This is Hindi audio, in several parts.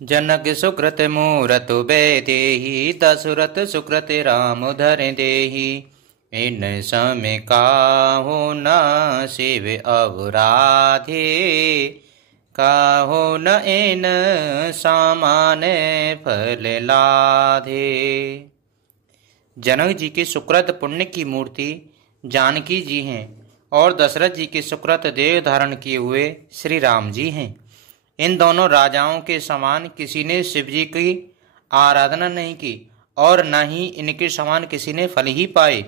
जनक सुकृत मूरत बैदेहि दशरथ सुकृत राम धर देहि। इन समय काहू न शिव अवराधे काहू न इन सामान फल लाधे। जनक जी के सुकृत पुण्य की मूर्ति जानकी जी हैं और दशरथ जी के सुकृत देह धारण किए हुए श्री राम जी हैं। इन दोनों राजाओं के समान किसी ने शिव जी की आराधना नहीं की और न ही इनके समान किसी ने फल ही पाए।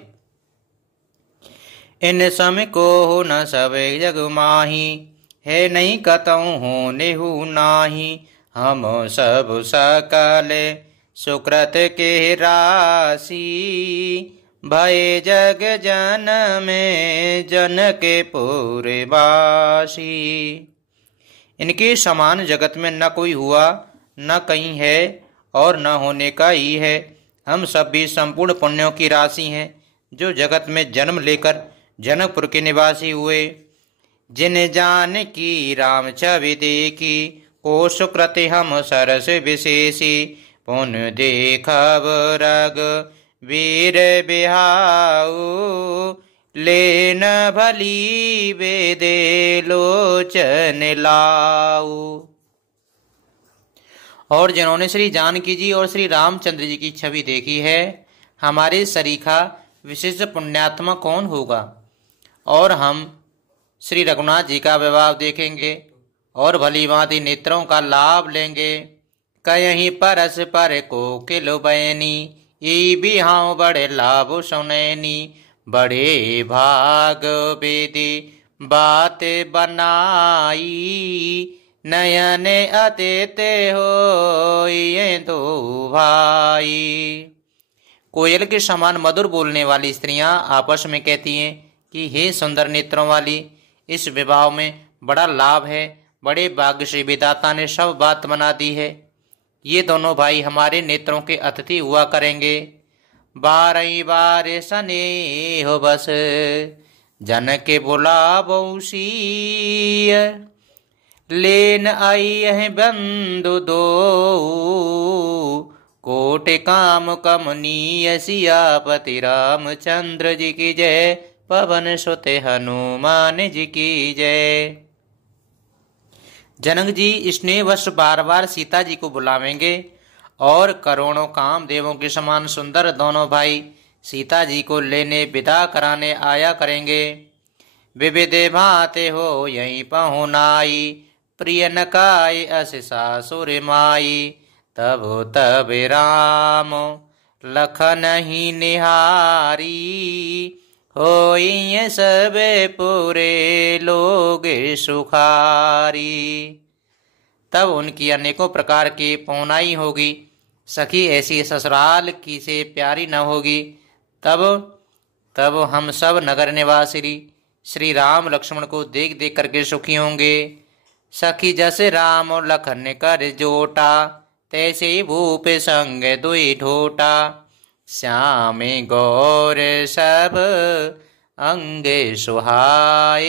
इन समय को हो न सब जग माही है नहीं कतऊ हो नेहु नाही। हम सब सकल सुकृत के राशि भय जग जन में जन के पूर्वासी। इनके समान जगत में न कोई हुआ न कहीं है और न होने का ही है। हम सब भी संपूर्ण पुण्यों की राशि हैं जो जगत में जन्म लेकर जनकपुर के निवासी हुए। जिन जान की राम छवि देखी को सुकृति हम सरस विशेषी। पुण्य देखब रग वीर बिहाऊ लेन भली वेदे लोचन लाऊ। और जिन्होंने श्री जानकी जी और श्री रामचंद्र जी की छवि देखी है, हमारे सरीखा विशिष्ट पुण्यात्मा कौन होगा। और हम श्री रघुनाथ जी का विवाह देखेंगे और भली भांति नेत्रों का लाभ लेंगे। कहीं परस पर को किलो बैनी ई बिहाओ बड़े लाभ सुनैनी। बड़े भाग बेदी बात बनाई नयन अतिते हो ये दो भाई। कोयल के समान मधुर बोलने वाली स्त्रियां आपस में कहती हैं कि हे सुंदर नेत्रों वाली, इस विवाह में बड़ा लाभ है। बड़े भाग्य से विधाता ने सब बात बना दी है। ये दोनों भाई हमारे नेत्रों के अतिथि हुआ करेंगे। बारही बार सने हो बस जन के बुला बौसीय। लेन आई है बंधु दो कोट काम कमनीय। सियापति रामचंद्र जी की जय पवन सुत हनुमान जी की जय। जनक जी स्नेहवश बार बार सीता जी को बुलावेंगे और करोड़ों कामदेवों के समान सुंदर दोनों भाई सीता जी को लेने विदा कराने आया करेंगे। विविधे भाते हो यहीं पहुनाई प्रिय नकाय अस सासुर माई। तब तब राम लखन ही निहारी होई सब पूरे लोग सुखारी। तब उनकी अनेकों प्रकार की पौनाई होगी। सखी ऐसी ससुराल की से प्यारी न होगी। तब हम सब नगर निवासी श्री राम लक्ष्मण को देख देख करके सुखी होंगे। सखी जैसे राम और लखन कर जोटा तैसे भूप संग दुई ढोटा। श्याम गौर सब अंग सुहाए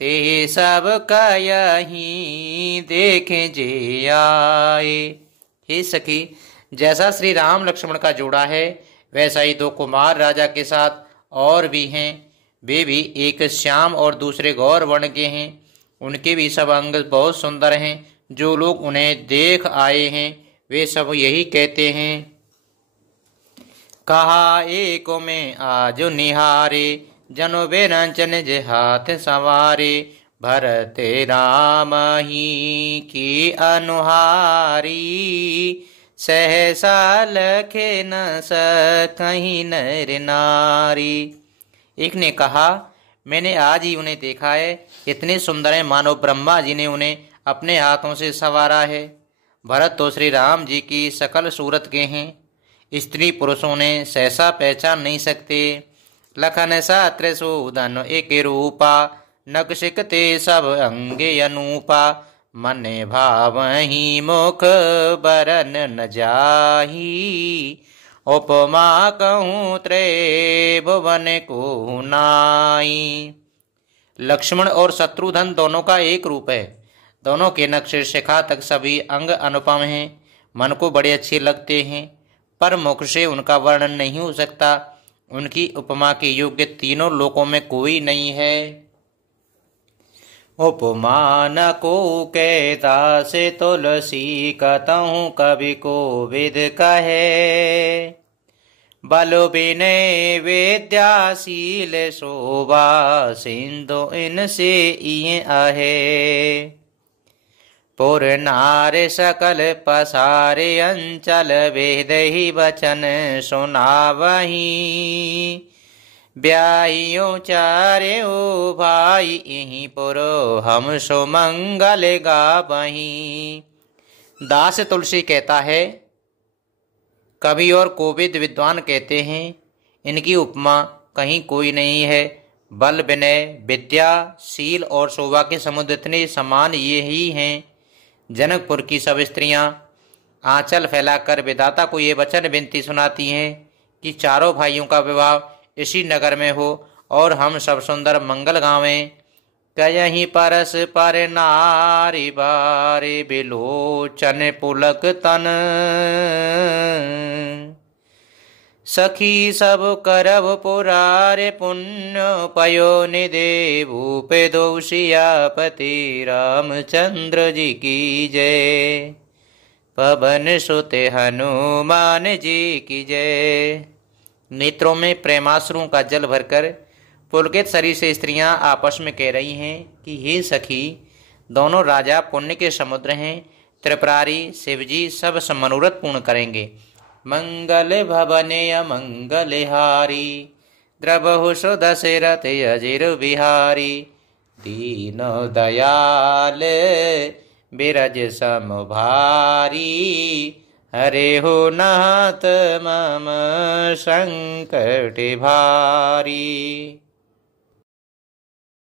ते सब कयहीं देखे जे आए। हे सखी, जैसा श्री राम लक्ष्मण का जोड़ा है वैसा ही दो कुमार राजा के साथ और भी हैं। वे भी एक श्याम और दूसरे गौर वर्ण के हैं। उनके भी सब अंग बहुत सुंदर हैं। जो लोग उन्हें देख आए हैं वे सब यही कहते हैं। कहा एक में आज निहारे जनो बेरंचन जे हाथ सवारे। भरत राम ही की अनुहारी सहसा लखे न सकहीं नर नारी। एक ने कहा मैंने आज ही उन्हें देखा है। इतने सुंदर हैं मानो ब्रह्मा जी ने उन्हें अपने हाथों से संवारा है। भरत तो श्री राम जी की सकल सूरत के हैं। स्त्री पुरुषों ने सहसा पहचान नहीं सकते। लखन सात्र सूदन एक रूपा नकशिकते सब अंगे अनूपा। मन भावहि मुख बरन न जाही उपमा कहूँ त्रिभुवन को नाई। लक्ष्मण और शत्रुघ्न दोनों का एक रूप है। दोनों के नक्शे शिखा तक सभी अंग अनुपम हैं, मन को बड़े अच्छे लगते हैं, पर मुख से उनका वर्णन नहीं हो सकता। उनकी उपमा के योग्य तीनों लोकों में कोई नहीं है। उपमान को कहता से तुलसी कतहु कवि को विद कहे, बल विनय विद्याशील शोभा सिंधु इनसे इये आहे। पुर नार सकल पसारे अंचल वेद ही वचन सुनावही, ब्याहियों चार्यो भाई यहीं पुरो हम सुमंगल गावहीं। दास तुलसी कहता है, कवि और कोविद विद्वान कहते हैं, इनकी उपमा कहीं कोई नहीं है। बल विनय विद्या शील और शोभा के समुद्र इतने समान ये ही हैं। जनकपुर की सब स्त्रियां आंचल फैलाकर विधाता को ये वचन विनती सुनाती हैं कि चारों भाइयों का विवाह इसी नगर में हो और हम सब सुंदर मंगल गावें। कयहीं परस पर नारी बारे बिलोचन पुलक तन, सखी सब करब पुरारे पुण्य पयो निदे भूपे दो सियापति रामचंद्र जी की जय, पवन सुते हनुमान जी की जय। नेत्रों में प्रेमाश्रुओं का जल भरकर पुलकित शरीर से स्त्रियां आपस में कह रही हैं कि हे सखी, दोनों राजा पुण्य के समुद्र हैं। त्रिपुरारी शिवजी सब मनोरथ पूर्ण करेंगे। मंगल भवने अमंगल हारी, द्रवहु सुदशरथ अजिर बिहारी, दीन दयाल बिरज सम भारी, हरे हो नाथ मम संकट भारी।